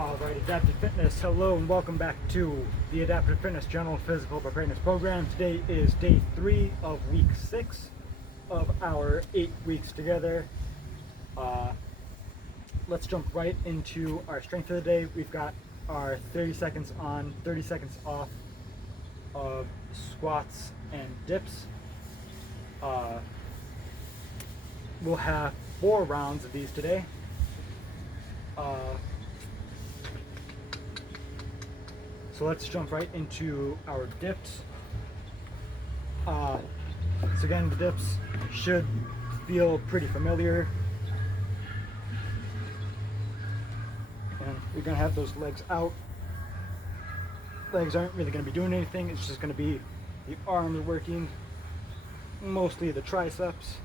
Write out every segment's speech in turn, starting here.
Alright, Adaptive Fitness, hello and welcome back to the Adaptive Fitness General Physical Preparedness Program. Today is day 3 of week 6 of our 8 weeks together. Let's jump right into our strength of the day. We've got our 30 seconds on, 30 seconds off of squats and dips. We'll have 4 rounds of these today. So let's jump right into our dips. So again, the dips should feel pretty familiar. And you're gonna have those legs out. Legs aren't really gonna be doing anything. It's just gonna be the arms working, mostly the triceps.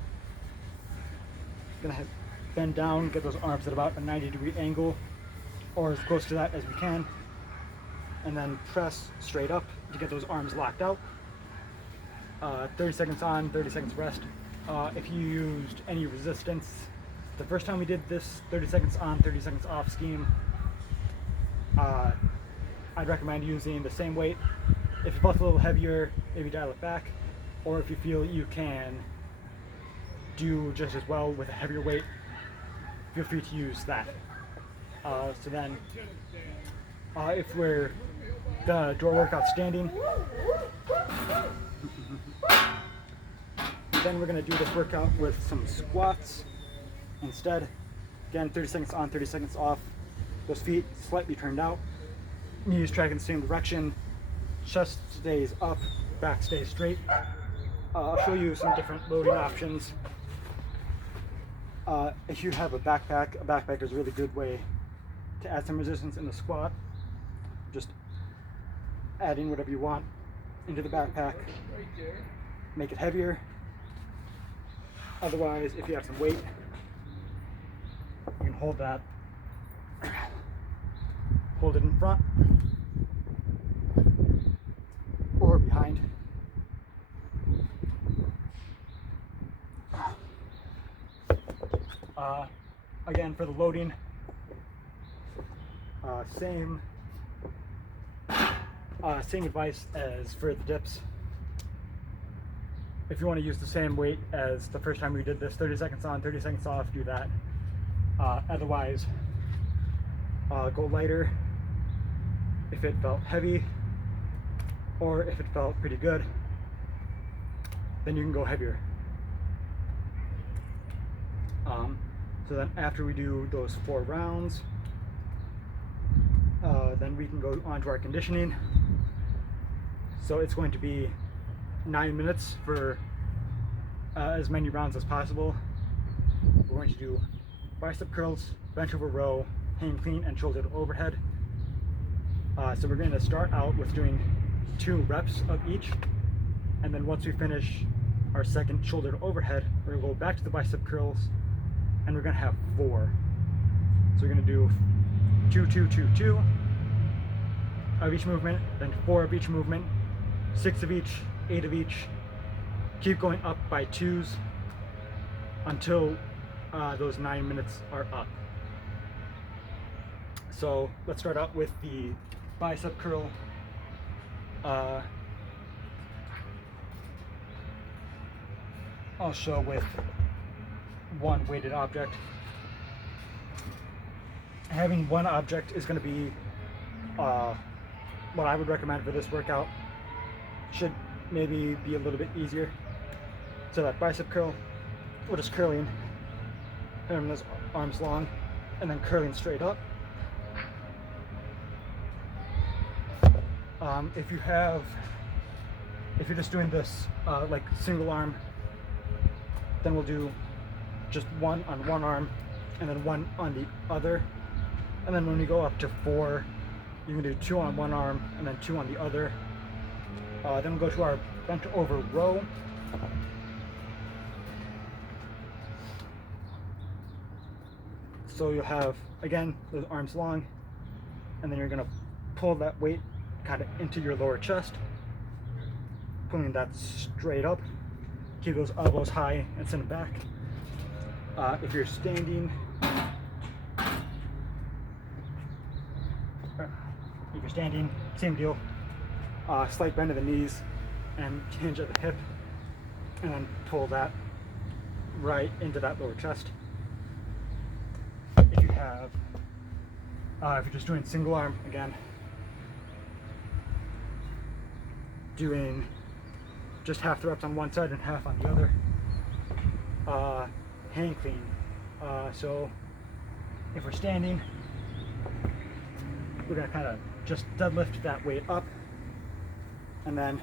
Gonna bend down, get those arms at about a 90-degree angle, or as close to that as we can. And then press straight up to get those arms locked out. 30 seconds on, 30 seconds rest. If you used any resistance, the first time we did this 30 seconds on, 30 seconds off scheme, I'd recommend using the same weight. If you're both a little heavier, maybe dial it back. Or if you feel you can do just as well with a heavier weight, feel free to use that. So then, if we're gonna do our workout standing, then we're gonna do this workout with some squats instead. Again, 30 seconds on, 30 seconds off. Those feet slightly turned out. Knees track in the same direction. Chest stays up, back stays straight. I'll show you some different loading options. If you have a backpack is a really good way to add some resistance in the squat. Just adding whatever you want into the backpack, make it heavier. Otherwise, if you have some weight, you can hold that, hold it in front or behind. Again, for the loading, same advice as for the dips. If you want to use the same weight as the first time we did this, 30 seconds on, 30 seconds off, do that. Otherwise, go lighter if it felt heavy, or if it felt pretty good, then you can go heavier. So then after we do those 4 rounds, then we can go on to our conditioning. So it's going to be 9 minutes for as many rounds as possible. We're going to do bicep curls, bench over row, hang clean, and shoulder to overhead. So we're going to start out with doing 2 reps of each, and then once we finish our second shoulder to overhead, we're going to go back to the bicep curls, and we're going to have 4. So we're going to do 2, 2, 2, 2 of each movement, then 4 of each movement, 6 of each, 8 of each. Keep going up by 2s until those 9 minutes are up. So let's start out with the bicep curl. I'll show with one weighted object. Having one object is going to be what I would recommend for this workout. Should maybe be a little bit easier. So that bicep curl, we're just curling, having those arms long, and then curling straight up. If you're just doing this like single arm, then we'll do just 1 on one arm and then 1 on the other. And then when we go up to 4, you can do 2 on one arm and then 2 on the other. Then we'll go to our bent over row. So you'll have, again, those arms long, and then you're going to pull that weight kind of into your lower chest, pulling that straight up. Keep those elbows high and send it back. If you're standing, you're standing, same deal. Slight bend of the knees and hinge at the hip, and then pull that right into that lower chest. If you have, if you're just doing single arm, again, doing just half the reps on one side and half on the other. Hang clean. So if we're standing, we're gonna kind of just deadlift that weight up, and then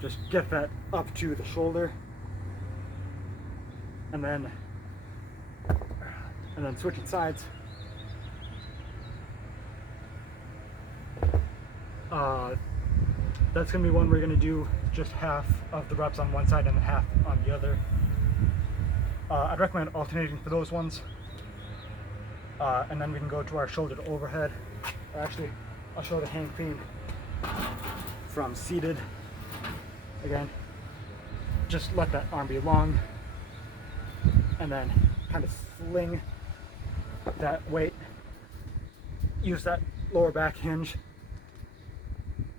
just get that up to the shoulder, and then switching sides. That's gonna be one we're gonna do just half of the reps on one side and then half on the other. I'd recommend alternating for those ones, and then we can go to our shoulder to overhead. Actually, I'll show the hang clean from seated. Again, just let that arm be long, and then kind of fling that weight. Use that lower back hinge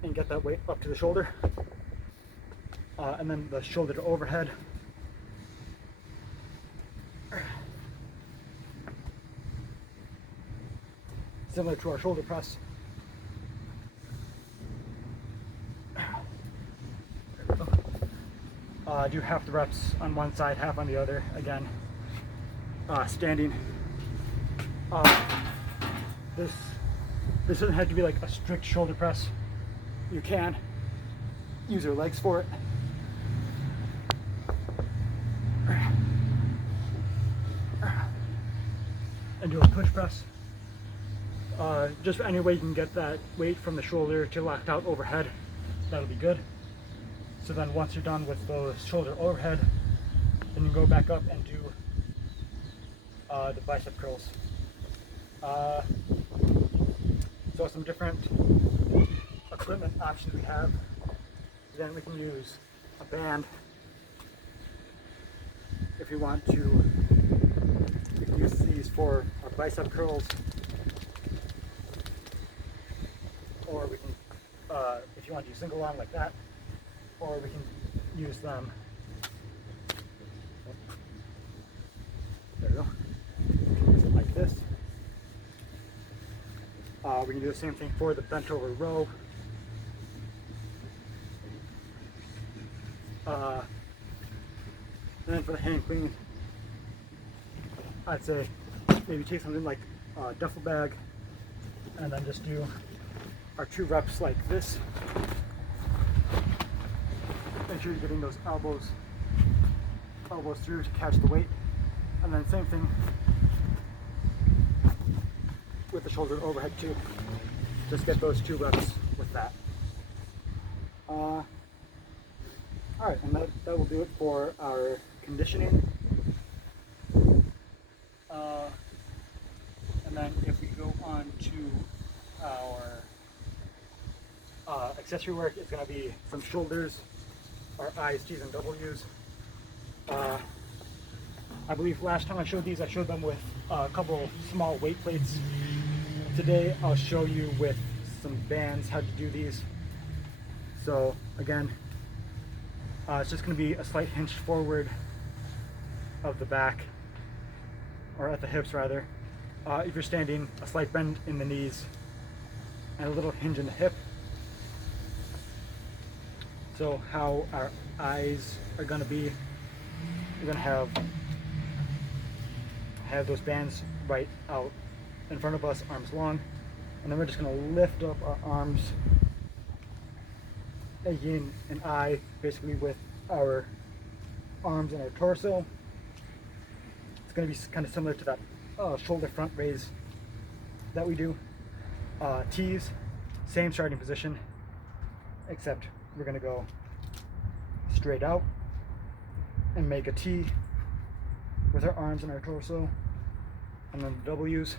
and get that weight up to the shoulder, and then the shoulder to overhead. Similar to our shoulder press. Do half the reps on one side, half on the other. Again, standing. This doesn't have to be like a strict shoulder press. You can use your legs for it. And do a push press. Just any way you can get that weight from the shoulder to locked out overhead, that'll be good. So then once you're done with those shoulder overhead, then you go back up and do the bicep curls. So some different equipment options we have. Then we can use a band if you want to. We can use these for our bicep curls, or we can, if you want to do single arm like that, or we can use them. There we go. Use it like this. We can do the same thing for the bent over row. And then for the hang clean, I'd say maybe take something like a duffel bag, and then just do our 2 reps like this. Make sure you're getting those elbows through to catch the weight, and then same thing with the shoulder overhead too. Just get those 2 reps with that. Alright, and that will do it for our conditioning. And then if we go on to our accessory work, it's going to be some shoulders, our I's, T's, and W's. I believe last time I showed these, I showed them with a couple small weight plates. Today I'll show you with some bands how to do these. So again, it's just going to be a slight hinge forward of the back, or at the hips rather. If you're standing, a slight bend in the knees and a little hinge in the hip. So how our eyes are going to be, we're going to have those bands right out in front of us, arms long, and then we're just going to lift up our arms, a yin and I, basically with our arms and our torso. It's going to be kind of similar to that shoulder front raise that we do. T's, same starting position, except we're going to go straight out and make a T with our arms and our torso, and then the W's.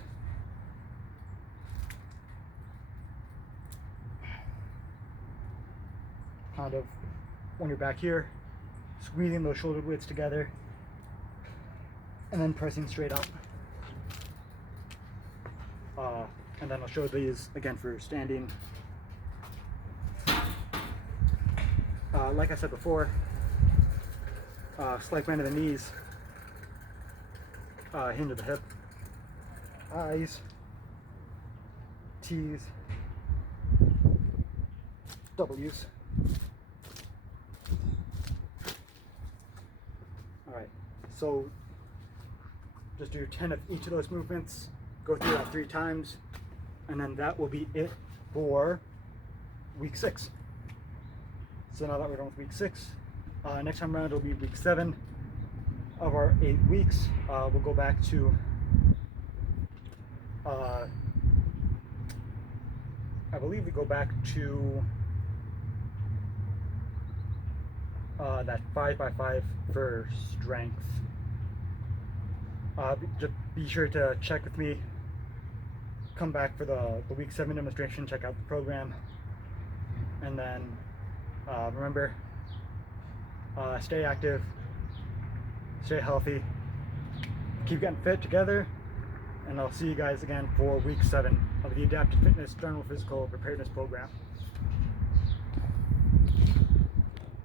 Kind of when you're back here, squeezing those shoulder blades together, and then pressing straight out. and then I'll show these again for standing. Like I said before, slight bend of the knees, hinge of the hip, I's, T's, W's. Alright, so just do 10 of each of those movements, go through that 3 times, and then that will be it for week 6. So now that we're done with week 6, next time around it'll be week 7 of our 8 weeks. We'll go back to I believe we go back to that 5x5 for strength. Just be sure to check with me. Come back for the week 7 demonstration, check out the program, and then remember, stay active, stay healthy, keep getting fit together, and I'll see you guys again for week 7 of the Adaptive Fitness General Physical Preparedness program.